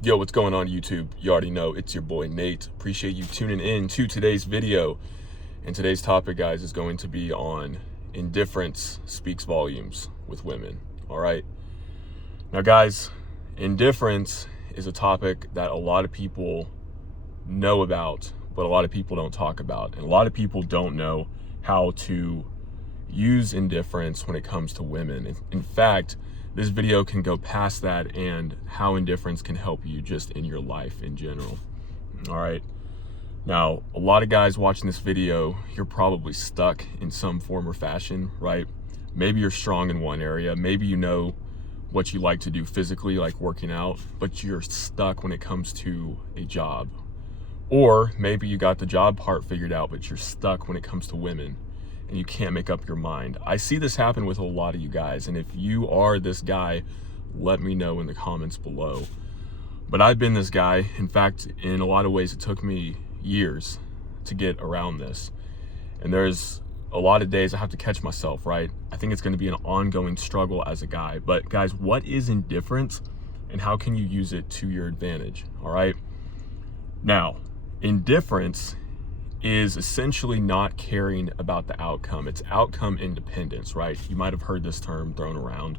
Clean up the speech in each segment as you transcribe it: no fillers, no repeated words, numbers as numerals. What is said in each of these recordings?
Yo, what's going on YouTube? You already know it's your boy Nate. Appreciate you tuning in to today's video. And today's topic, guys, is going to be on indifference speaks volumes with women. All right. Now, guys, indifference is a topic that a lot of people know about, but a lot of people don't talk about. And a lot of people don't know how to use indifference when it comes to women. In fact, this video can go past that and how indifference can help you just in your life in general. All right. Now, a lot of guys watching this video, you're probably stuck in some form or fashion, right? Maybe you're strong in one area. Maybe you know what you like to do physically, like working out, but you're stuck when it comes to a job. Or maybe you got the job part figured out, but you're stuck when it comes to women and you can't make up your mind. I see this happen with a lot of you guys, and if you are this guy, let me know in the comments below. But I've been this guy. In fact, in a lot of ways, it took me years to get around this. And there's a lot of days I have to catch myself, right? I think it's going to be an ongoing struggle as a guy. But guys, what is indifference and how can you use it to your advantage? All right. Now, indifference is essentially not caring about the outcome. It's outcome independence, right? You might have heard this term thrown around.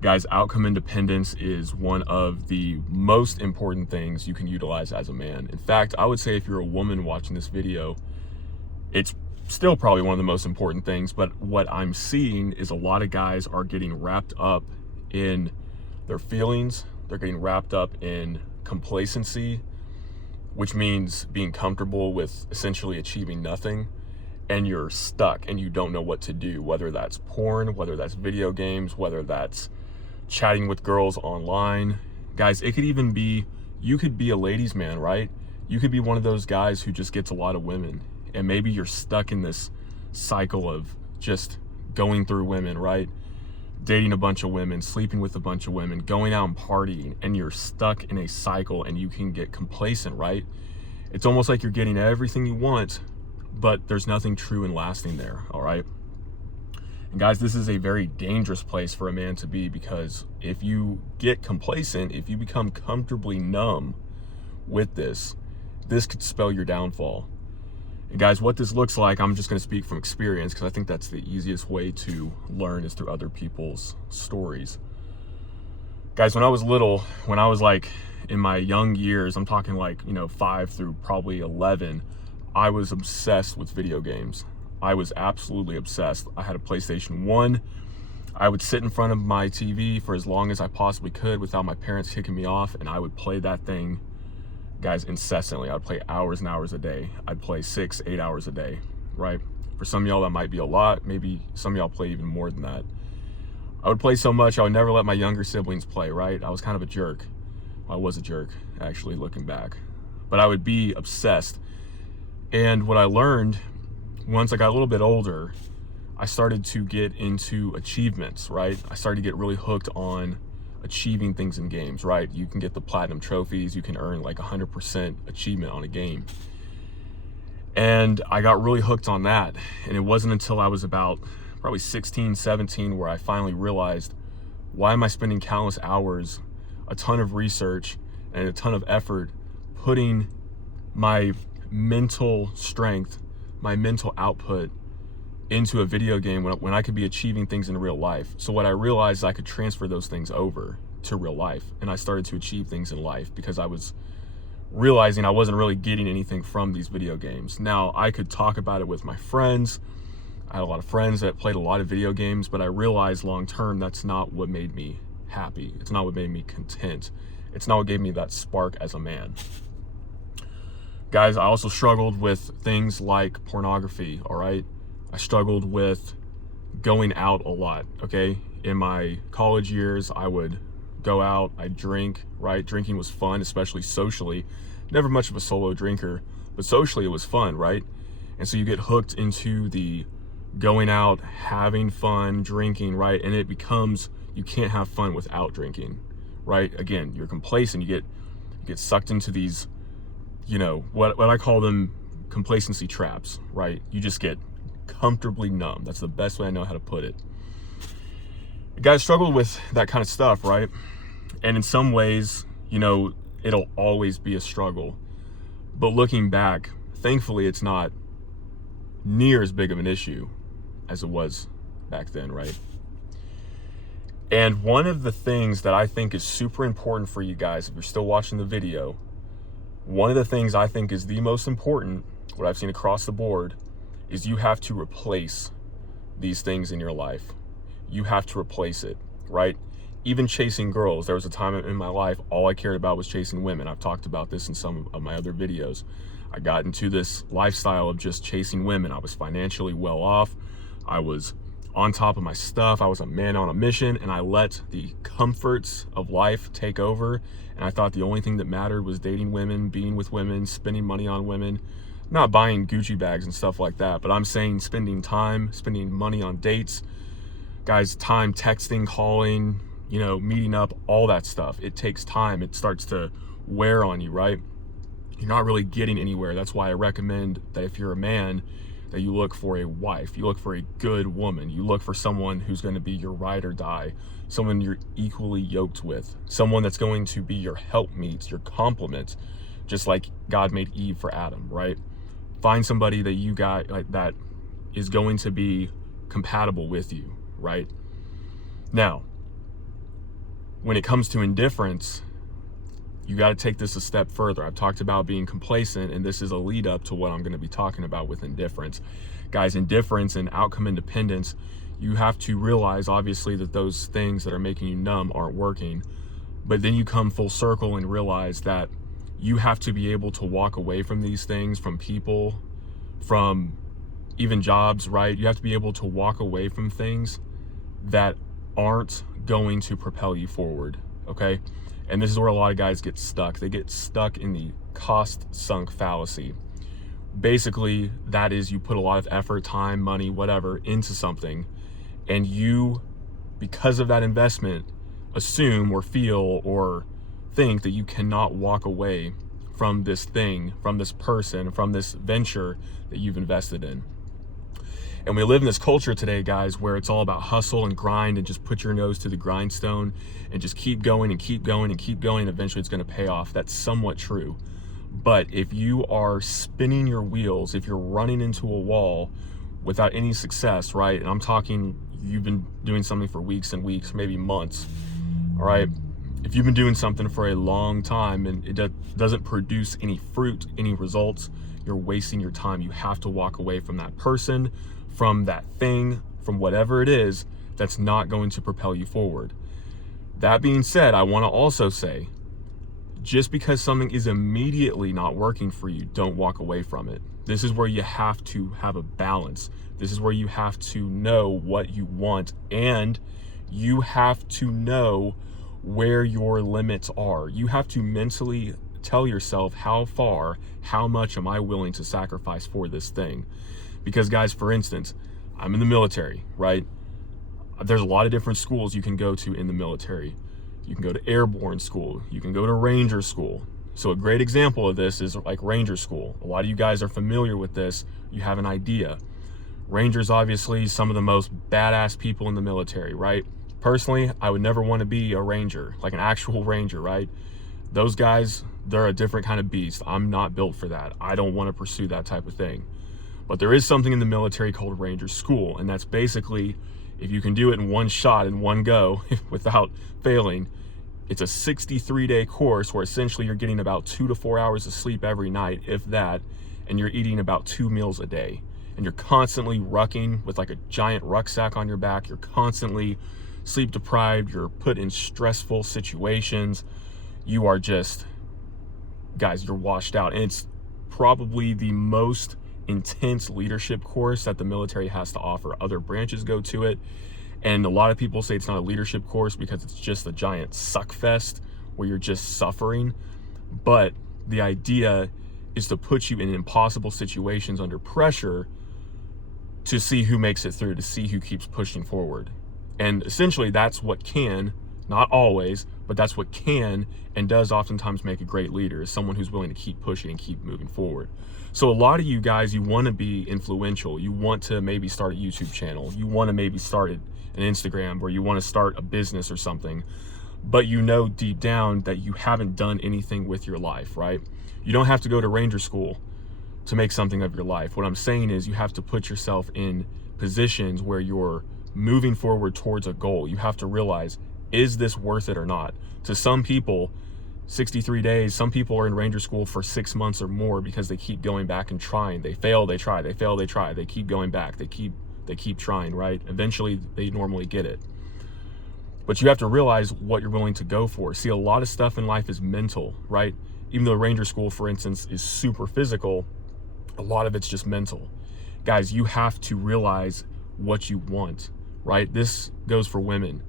Guys, outcome independence is one of the most important things you can utilize as a man. In fact, I would say if you're a woman watching this video, it's still probably one of the most important things. But what I'm seeing is a lot of guys are getting wrapped up in their feelings. They're getting wrapped up in complacency, which means being comfortable with essentially achieving nothing, and you're stuck and you don't know what to do, whether that's porn, whether that's video games, whether that's chatting with girls online. Guys, it could even be, you could be a ladies' man, right? You could be one of those guys who just gets a lot of women, and maybe you're stuck in this cycle of just going through women, right? Dating a bunch of women, sleeping with a bunch of women, going out and partying, and you're stuck in a cycle and you can get complacent, right? It's almost like you're getting everything you want, but there's nothing true and lasting there, all right? And guys, this is a very dangerous place for a man to be, because if you get complacent, if you become comfortably numb with this could spell your downfall. And guys, what this looks like, I'm just going to speak from experience because I think that's the easiest way to learn is through other people's stories. Guys, when I was little, when I was like in my young years, I'm talking like, 5 through probably 11, I was obsessed with video games. I was absolutely obsessed. I had a PlayStation 1. I would sit in front of my TV for as long as I possibly could without my parents kicking me off, and I would play that thing, guys, incessantly. I'd play hours and hours a day. I'd play 6-8 hours a day, right? For some of y'all, that might be a lot. Maybe some of y'all play even more than that. I would play so much, I would never let my younger siblings play, right? I was kind of a jerk. I was a jerk, actually, looking back. But I would be obsessed. And what I learned, once I got a little bit older, I started to get into achievements, right? I started to get really hooked on achieving things in games, right? You can get the platinum trophies, you can earn like 100% achievement on a game. And I got really hooked on that. And it wasn't until I was about probably 16, 17 where I finally realized, why am I spending countless hours, a ton of research and a ton of effort putting my mental strength, my mental output into a video game when I could be achieving things in real life? So what I realized, I could transfer those things over to real life, and I started to achieve things in life because I was realizing I wasn't really getting anything from these video games. Now, I could talk about it with my friends. I had a lot of friends that played a lot of video games, but I realized long term that's not what made me happy. It's not what made me content. It's not what gave me that spark as a man. Guys, I also struggled with things like pornography, all right? I struggled with going out a lot, okay? In my college years, I would go out, I'd drink, right? Drinking was fun, especially socially. Never much of a solo drinker, but socially it was fun, right? And so you get hooked into the going out, having fun, drinking, right? And it becomes, you can't have fun without drinking, right? Again, you're complacent, you get sucked into these, what I call them complacency traps, right? You just get comfortably numb. That's the best way I know how to put it. Guys struggle with that kind of stuff, right? And in some ways, you know, it'll always be a struggle. But looking back, thankfully, it's not near as big of an issue as it was back then, right? And one of the things that I think is super important for you guys, if you're still watching the video, one of the things I think is the most important, what I've seen across the board, is you have to replace these things in your life. You have to replace it, right? Even chasing girls. There was a time in my life, all I cared about was chasing women. I've talked about this in some of my other videos. I got into this lifestyle of just chasing women. I was financially well off. I was on top of my stuff. I was a man on a mission, and I let the comforts of life take over. And I thought the only thing that mattered was dating women, being with women, spending money on women, not buying Gucci bags and stuff like that, but I'm saying spending time, spending money on dates, guys, time texting, calling, you know, meeting up, all that stuff. It takes time. It starts to wear on you, right? You're not really getting anywhere. That's why I recommend that if you're a man, that you look for a wife, you look for a good woman, you look for someone who's going to be your ride or die, someone you're equally yoked with, someone that's going to be your helpmeet, your complement, just like God made Eve for Adam, right? Find somebody that you got like that is going to be compatible with you, right? Now, when it comes to indifference, you got to take this a step further. I've talked about being complacent, and this is a lead up to what I'm going to be talking about with indifference. Guys, indifference and outcome independence, you have to realize, obviously, that those things that are making you numb aren't working. But then you come full circle and realize that you have to be able to walk away from these things, from people, from even jobs, right? You have to be able to walk away from things that aren't going to propel you forward, okay? And this is where a lot of guys get stuck. They get stuck in the cost sunk fallacy. Basically, that is, you put a lot of effort, time, money, whatever, into something, and you, because of that investment, assume or feel or think that you cannot walk away from this thing, from this person, from this venture that you've invested in. And we live in this culture today, guys, where it's all about hustle and grind and just put your nose to the grindstone and just keep going and keep going and keep going. And eventually it's going to pay off. That's somewhat true. But if you are spinning your wheels, if you're running into a wall without any success, right? And I'm talking, you've been doing something for weeks and weeks, maybe months, all right? If you've been doing something for a long time and it doesn't produce any fruit, any results, you're wasting your time. You have to walk away from that person, from that thing, from whatever it is that's not going to propel you forward. That being said, I want to also say, just because something is immediately not working for you, don't walk away from it. This is where you have to have a balance. This is where you have to know what you want, and you have to know where your limits are. You have to mentally tell yourself, how far, how much am I willing to sacrifice for this thing? Because guys, for instance, I'm in the military, right? There's a lot of different schools you can go to in the military. You can go to airborne school. You can go to ranger school. So a great example of this is like ranger school. A lot of you guys are familiar with this. You have an idea. Rangers, obviously, some of the most badass people in the military, right? Personally, I would never want to be a ranger, like an actual ranger, right? Those guys, they're a different kind of beast. I'm not built for that. I don't want to pursue that type of thing. But there is something in the military called Ranger School, and that's basically, if you can do it in one shot, in one go, without failing, it's a 63-day course where essentially you're getting about 2 to 4 hours of sleep every night, if that, and you're eating about 2 meals a day. And you're constantly rucking with like a giant rucksack on your back. You're constantly sleep deprived. You're put in stressful situations. You are just, guys, you're washed out. And it's probably the most intense leadership course that the military has to offer. Other branches go to it, and a lot of people say it's not a leadership course because it's just a giant suck fest where you're just suffering. But the idea is to put you in impossible situations under pressure to see who makes it through, to see who keeps pushing forward. And essentially that's what can, not always, but that's what can and does oftentimes make a great leader, is someone who's willing to keep pushing and keep moving forward. So a lot of you guys, you want to be influential. You want to maybe start a YouTube channel. You want to maybe start an Instagram, or you want to start a business or something. but you know deep down that you haven't done anything with your life, right? You don't have to go to Ranger School to make something of your life. What I'm saying is you have to put yourself in positions where you're moving forward towards a goal. You have to realize, is this worth it or not? To some people, 63 days, some people are in Ranger School for 6 months or more because they keep going back and trying. They fail, they try, they fail, they try. They keep going back, they keep trying, right? Eventually they normally get it. But you have to realize what you're willing to go for. See, a lot of stuff in life is mental, right? Even though Ranger School, for instance, is super physical, a lot of it's just mental. Guys, you have to realize what you want, right? This goes for women.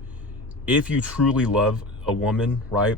If you truly love a woman, right,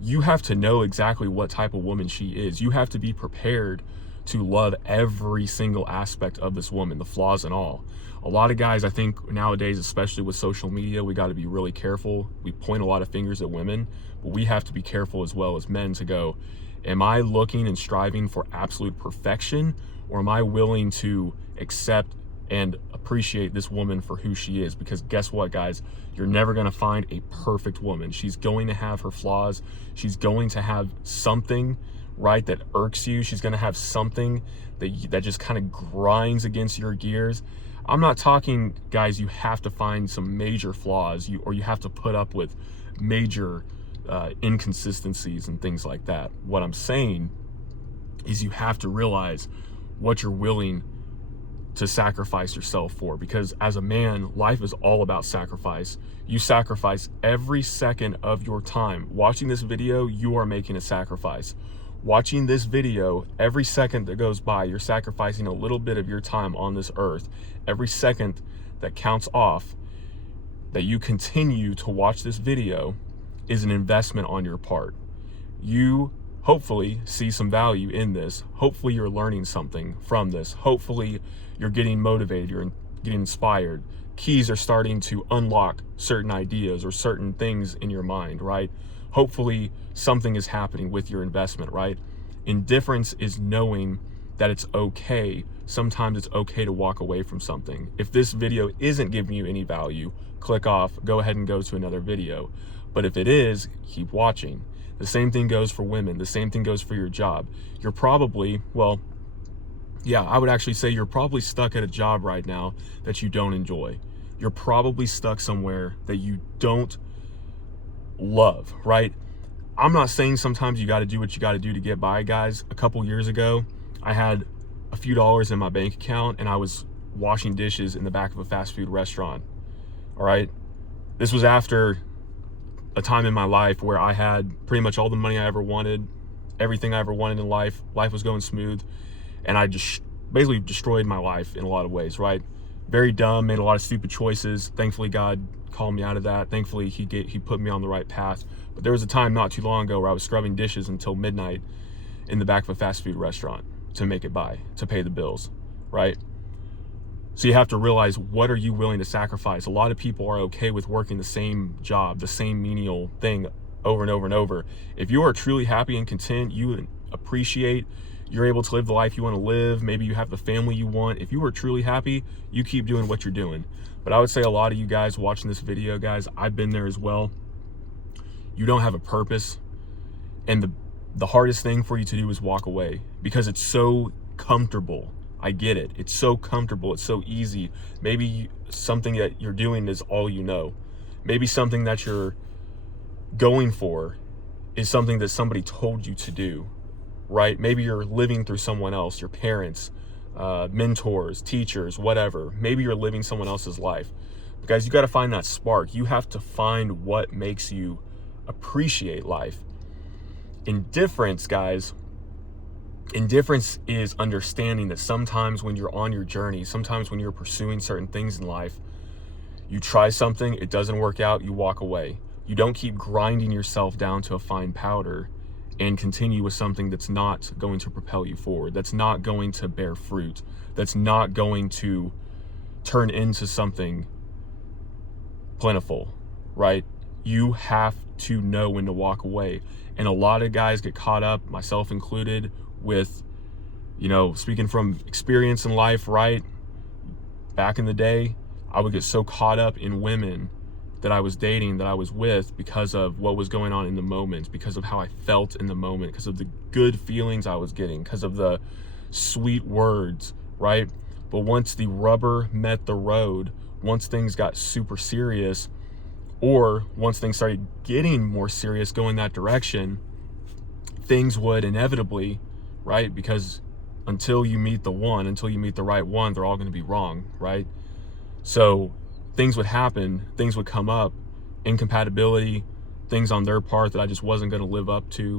you have to know exactly what type of woman she is. You have to be prepared to love every single aspect of this woman, the flaws and all. A lot of guys, I think nowadays, especially with social media, we got to be really careful. We point a lot of fingers at women, but we have to be careful as well as men to go, am I looking and striving for absolute perfection, or am I willing to accept and appreciate this woman for who she is? Because guess what, guys? You're never going to find a perfect woman. She's going to have her flaws. She's going to have something, right, that irks you. She's going to have something that just kind of grinds against your gears. I'm not talking, guys, you have to find some major flaws, or you have to put up with major inconsistencies and things like that. What I'm saying is you have to realize what you're willing to sacrifice yourself for, because as a man, life is all about sacrifice. You sacrifice every second of your time. Watching this video, you are making a sacrifice. Watching this video, every second that goes by, you're sacrificing a little bit of your time on this earth. Every second that counts off, that you continue to watch this video, is an investment on your part. You hopefully see some value in this. Hopefully you're learning something from this. Hopefully you're getting motivated, you're getting inspired. Keys are starting to unlock certain ideas or certain things in your mind, right? Hopefully something is happening with your investment, right? Indifference is knowing that it's okay. Sometimes it's okay to walk away from something. If this video isn't giving you any value, click off, go ahead and go to another video. But if it is, keep watching. The same thing goes for women. The same thing goes for your job. You're probably, well, yeah, I would actually say you're probably stuck at a job right now that you don't enjoy. You're probably stuck somewhere that you don't love, right? I'm not saying sometimes you got to do what you got to do to get by, guys. A couple years ago, I had a few dollars in my bank account and I was washing dishes in the back of a fast food restaurant. All right. This was after a time in my life where I had pretty much all the money I ever wanted, everything I ever wanted in life. Life was going smooth, and I just basically destroyed my life in a lot of ways, right? Very dumb, made a lot of stupid choices. Thankfully, God called me out of that. Thankfully, he put me on the right path. But there was a time not too long ago where I was scrubbing dishes until midnight in the back of a fast food restaurant to make it by, to pay the bills, right? So you have to realize, what are you willing to sacrifice? A lot of people are okay with working the same job, the same menial thing over and over and over. If you are truly happy and content, you appreciate, you're able to live the life you want to live, maybe you have the family you want. If you are truly happy, you keep doing what you're doing. But I would say a lot of you guys watching this video, guys, I've been there as well. You don't have a purpose. And the hardest thing for you to do is walk away, because it's so comfortable. I get it. It's so comfortable. It's so easy. Maybe something that you're doing is all you know. Maybe something that you're going for is something that somebody told you to do, right? Maybe you're living through someone else, your parents, mentors, teachers, whatever. Maybe you're living someone else's life. But guys, you got to find that spark. You have to find what makes you appreciate life. Indifference, guys, indifference is understanding that sometimes when you're on your journey, sometimes when you're pursuing certain things in life, you try something, it doesn't work out, you walk away. You don't keep grinding yourself down to a fine powder and continue with something that's not going to propel you forward, that's not going to bear fruit, that's not going to turn into something plentiful, right? You have to know when to walk away. And a lot of guys get caught up, myself included, with, you know, speaking from experience in life, right? Back in the day, I would get so caught up in women that I was dating, that I was with, because of what was going on in the moment, because of how I felt in the moment, because of the good feelings I was getting, because of the sweet words, right? But once the rubber met the road, once things got super serious, or once things started getting more serious, going that direction, things would inevitably, right? Because until you meet the right one, they're all going to be wrong, right? So things would happen, things would come up, incompatibility, things on their part that I just wasn't going to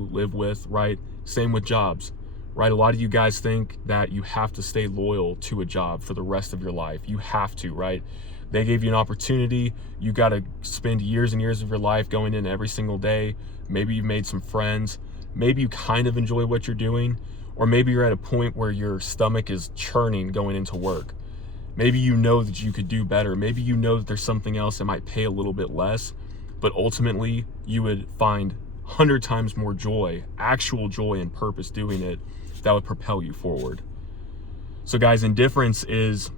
live with, right? Same with jobs, right? A lot of you guys think that you have to stay loyal to a job for the rest of your life. You have to, right? They gave you an opportunity. You got to spend years and years of your life going in every single day. Maybe you've made some friends. Maybe you kind of enjoy what you're doing, or maybe you're at a point where your stomach is churning going into work. Maybe you know that you could do better. Maybe you know that there's something else that might pay a little bit less, but ultimately you would find 100 times more joy, actual joy and purpose doing it, that would propel you forward. So guys, indifference is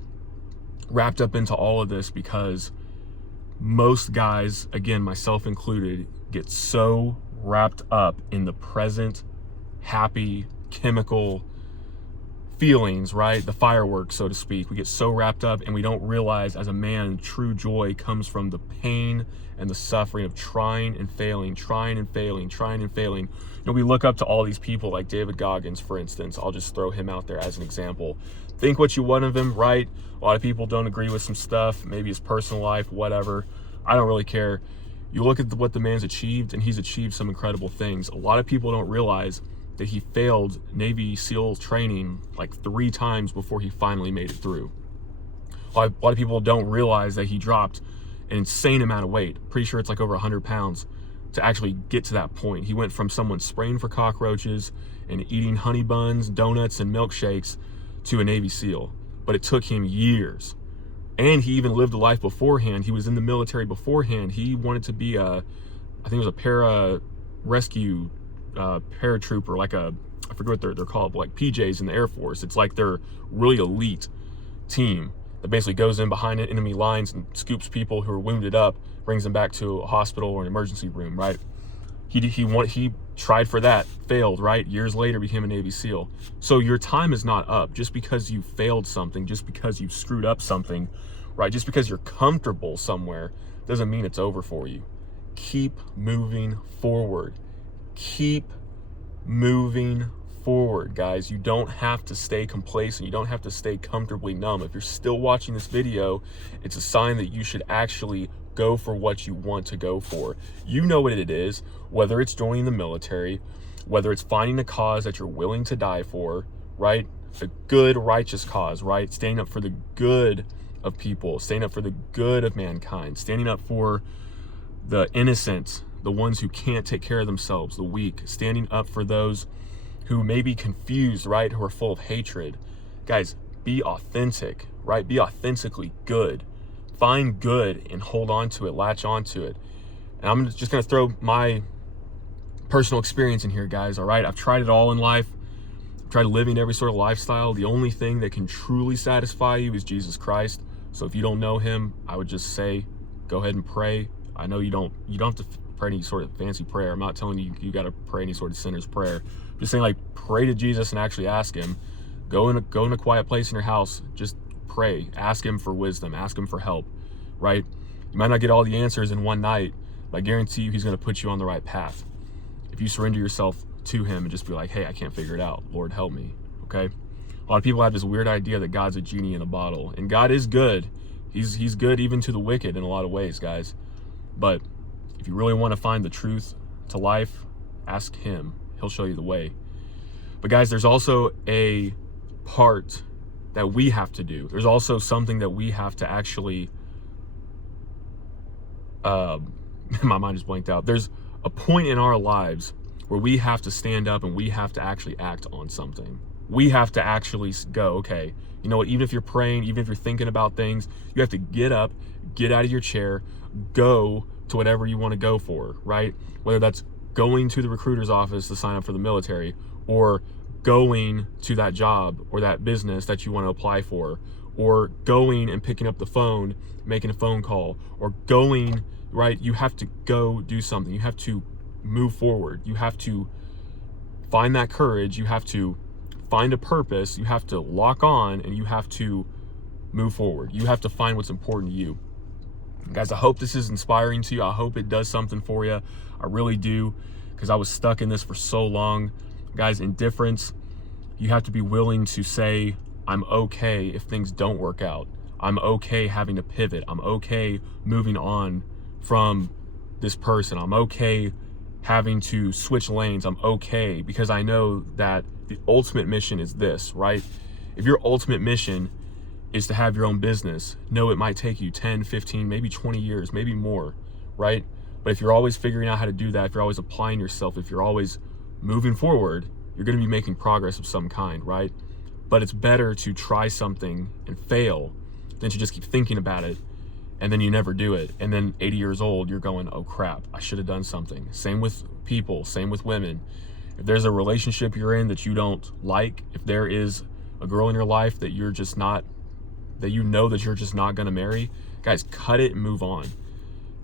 wrapped up into all of this because most guys, again, myself included, get so wrapped up in the present, happy, chemical feelings, right? The fireworks, so to speak. We get so wrapped up and we don't realize, as a man, true joy comes from the pain and the suffering of trying and failing. You know, we look up to all these people like David Goggins, for instance. I'll just throw him out there as an example. Think what you want of him, right? A lot of people don't agree with some stuff, maybe his personal life, whatever. I don't really care. You look at what the man's achieved, and he's achieved some incredible things. A lot of people don't realize that he failed Navy SEAL training like 3 times before he finally made it through. A lot of people don't realize that he dropped an insane amount of weight. Pretty sure it's like over 100 pounds to actually get to that point. He went from someone spraying for cockroaches and eating honey buns, donuts, and milkshakes to a Navy SEAL. But it took him years. And he even lived a life beforehand. He was in the military beforehand. He wanted to be I think it was a pararescue paratrooper, like I forget what they're called, but like PJs in the Air Force. It's like they're really elite team that basically goes in behind enemy lines and scoops people who are wounded up, brings them back to a hospital or an emergency room, right? He tried for that, failed, right? Years later became a Navy SEAL. So your time is not up just because you failed something, just because you screwed up something, right? Just because you're comfortable somewhere doesn't mean it's over for you. Keep moving forward. Keep moving forward, guys. You don't have to stay complacent. You don't have to stay comfortably numb. If you're still watching this video, it's a sign that you should actually go for what you want to go for. You know what it is, whether it's joining the military, whether it's finding a cause that you're willing to die for, right? A good, righteous cause, right? Standing up for the good of people, standing up for the good of mankind, standing up for the innocent, the ones who can't take care of themselves, the weak, standing up for those who may be confused, right? Who are full of hatred. Guys, be authentic, right? Be authentically good. Find good and hold on to it, latch on to it. And I'm just going to throw my personal experience in here, guys, all right? I've tried it all in life. I've tried living every sort of lifestyle. The only thing that can truly satisfy you is Jesus Christ. So if you don't know him, I would just say, go ahead and pray. I know you don't have to pray any sort of fancy prayer. I'm not telling you you got to pray any sort of sinner's prayer. I'm just saying, like, pray to Jesus and actually ask him. Go in a quiet place in your house. Just pray. Ask him for wisdom. Ask him for help, right? You might not get all the answers in one night, but I guarantee you he's going to put you on the right path. If you surrender yourself to him and just be like, hey, I can't figure it out. Lord, help me, okay? A lot of people have this weird idea that God's a genie in a bottle, and God is good. He's good even to the wicked in a lot of ways, guys. But if you really want to find the truth to life, ask him. He'll show you the way. But guys, there's also a part that we have to do. There's also something that we have to actually, my mind just blanked out. There's a point in our lives where we have to stand up and we have to actually act on something. We have to actually go, okay, you know what, even if you're praying, even if you're thinking about things, you have to get up, get out of your chair, go to whatever you want to go for, right? Whether that's going to the recruiter's office to sign up for the military, or going to that job or that business that you want to apply for, or going and picking up the phone, making a phone call, or going right? You have to go do something. You have to move forward. You have to find that courage. You have to find a purpose. You have to lock on, and you have to move forward. You have to find what's important to you. Guys, I hope this is inspiring to you. I hope it does something for you. I really do, because I was stuck in this for so long. Guys, indifference, you have to be willing to say, I'm okay if things don't work out. I'm okay having to pivot. I'm okay moving on from this person. I'm okay having to switch lanes. I'm okay, because I know that the ultimate mission is this, right? If your ultimate mission is to have your own business, no, it might take you 10, 15, maybe 20 years, maybe more, right? But if you're always figuring out how to do that, if you're always applying yourself, if you're always moving forward, you're going to be making progress of some kind, right? But it's better to try something and fail than to just keep thinking about it and then you never do it. And then 80 years old, you're going, oh crap, I should have done something. Same with people, same with women. If there's a relationship you're in that you don't like, if there is a girl in your life that you're just not, that you know that you're just not going to marry, guys, cut it and move on.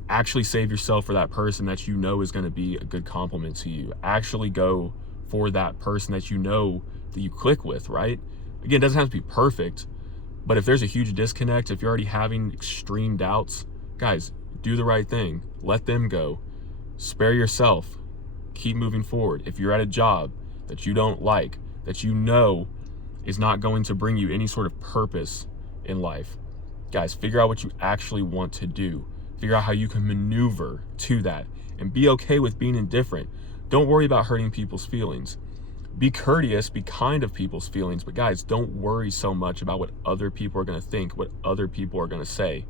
Actually save yourself for that person that you know is going to be a good compliment to you. Actually go for that person that you know that you click with, right? Again, it doesn't have to be perfect, but if there's a huge disconnect, if you're already having extreme doubts, guys, do the right thing. Let them go. Spare yourself. Keep moving forward. If you're at a job that you don't like, that you know is not going to bring you any sort of purpose in life, guys, figure out what you actually want to do. Figure out how you can maneuver to that, and be okay with being indifferent. Don't worry about hurting people's feelings. Be courteous, be kind of people's feelings, but guys, don't worry so much about what other people are going to think, what other people are going to say.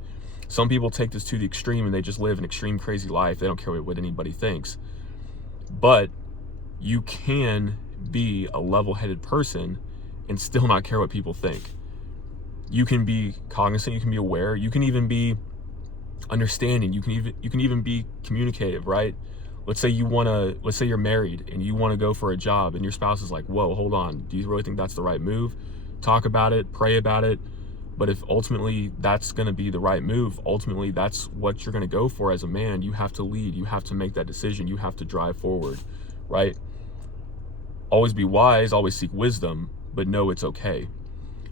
Some people take this to the extreme and they just live an extreme crazy life. They don't care what anybody thinks. But you can be a level-headed person and still not care what people think. You can be cognizant, you can be aware, you can even be understanding, you can even be communicative, right? Let's say you're married and you want to go for a job and your spouse is like, whoa, hold on, do you really think that's the right move? Talk about it, pray about it. But if ultimately that's going to be the right move, ultimately that's what you're going to go for as a man, you have to lead, you have to make that decision, you have to drive forward, right? Always be wise, always seek wisdom, but know it's okay.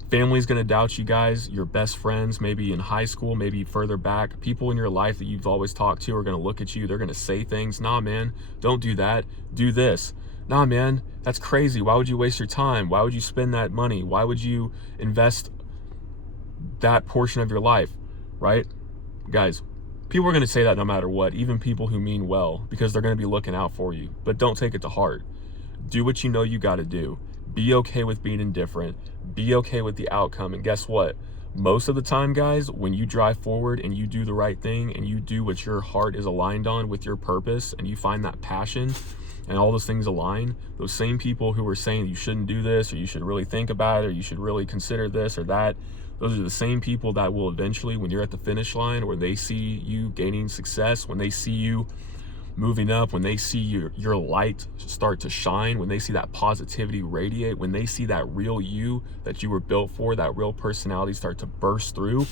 Family's going to doubt you, guys. Your best friends, maybe in high school, maybe further back, people in your life that you've always talked to are going to look at you. They're going to say things. Nah, man, don't do that. Do this. Nah, man, that's crazy. Why would you waste your time? Why would you spend that money? Why would you invest that portion of your life, right? Guys, people are going to say that no matter what, even people who mean well, because they're going to be looking out for you. But don't take it to heart. Do what you know you got to do. Be okay with being indifferent. Be okay with the outcome. And guess what? Most of the time, guys, when you drive forward and you do the right thing and you do what your heart is aligned on with your purpose and you find that passion and all those things align, those same people who were saying you shouldn't do this or you should really think about it or you should really consider this or that, those are the same people that will eventually, when you're at the finish line, or they see you gaining success, when they see you moving up, when they see your light start to shine, when they see that positivity radiate, when they see that real you that you were built for, that real personality start to burst through,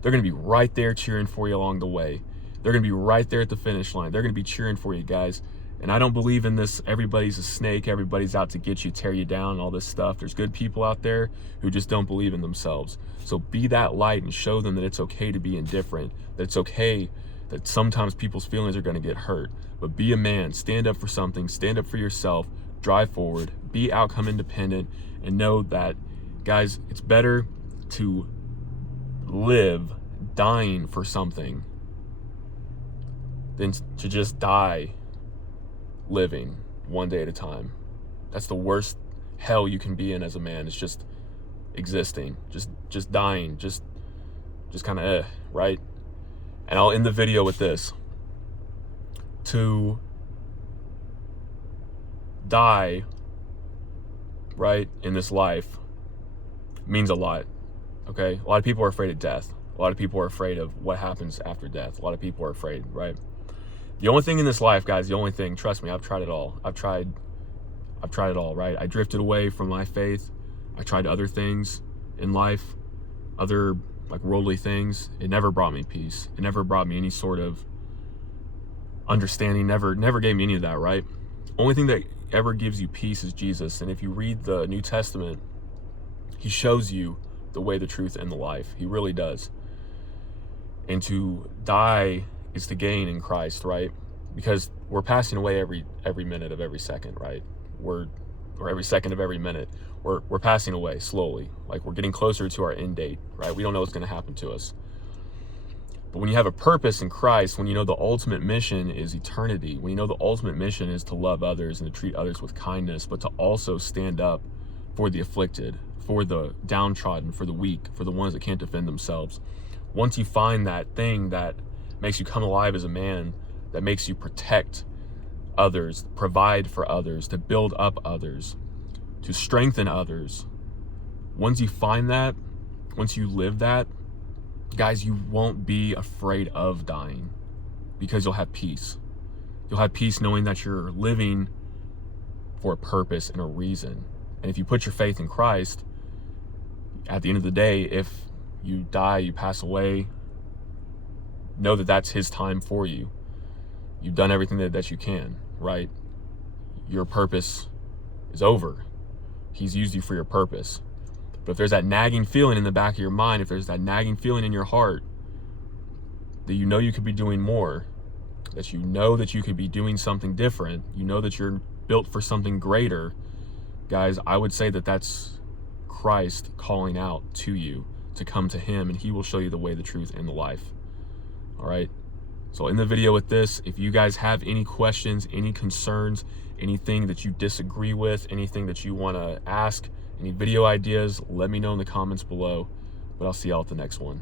they're going to be right there cheering for you along the way. They're going to be right there at the finish line. They're going to be cheering for you, guys. And I don't believe in this, everybody's a snake, everybody's out to get you, tear you down, and all this stuff. There's good people out there who just don't believe in themselves. So be that light and show them that it's okay to be indifferent, that it's okay that sometimes people's feelings are going to get hurt. But be a man, stand up for something, stand up for yourself, drive forward, be outcome independent, and know that, guys, it's better to live dying for something than to just die living one day at a time. That's the worst hell you can be in as a man. It's just existing, just dying, just kind of right? And I'll end the video with this. To die, right, in this life means a lot, okay? A lot of people are afraid of death. A lot of people are afraid of what happens after death. A lot of people are afraid, right? The only thing in this life, guys, the only thing, trust me, I've tried it all. I've tried it all, right? I drifted away from my faith. I tried other things in life, other like worldly things. It never brought me peace. It never brought me any sort of understanding, never gave me any of that, right? Only thing that ever gives you peace is Jesus. And if you read the New Testament, he shows you the way, the truth, and the life. He really does. And to die is to gain in Christ, right? Because we're passing away every minute of every second, right? Or every second of every minute. We're passing away slowly. Like, we're getting closer to our end date, right? We don't know what's going to happen to us. But when you have a purpose in Christ, when you know the ultimate mission is eternity, when you know the ultimate mission is to love others and to treat others with kindness, but to also stand up for the afflicted, for the downtrodden, for the weak, for the ones that can't defend themselves. Once you find that thing that makes you come alive as a man, that makes you protect others, provide for others, to build up others, to strengthen others, once you find that, once you live that, guys, you won't be afraid of dying, because you'll have peace. You'll have peace knowing that you're living for a purpose and a reason. And if you put your faith in Christ, at the end of the day, if you die, you pass away, know that that's his time for you. You've done everything that you can, right? Your purpose is over. He's used you for your purpose. But if there's that nagging feeling in the back of your mind, if there's that nagging feeling in your heart that you know you could be doing more, that you know that you could be doing something different, you know that you're built for something greater, guys, I would say that that's Christ calling out to you to come to him, and he will show you the way, the truth, and the life. All right? So in the video with this, if you guys have any questions, any concerns, anything that you disagree with, anything that you want to ask, any video ideas, let me know in the comments below. But I'll see y'all at the next one.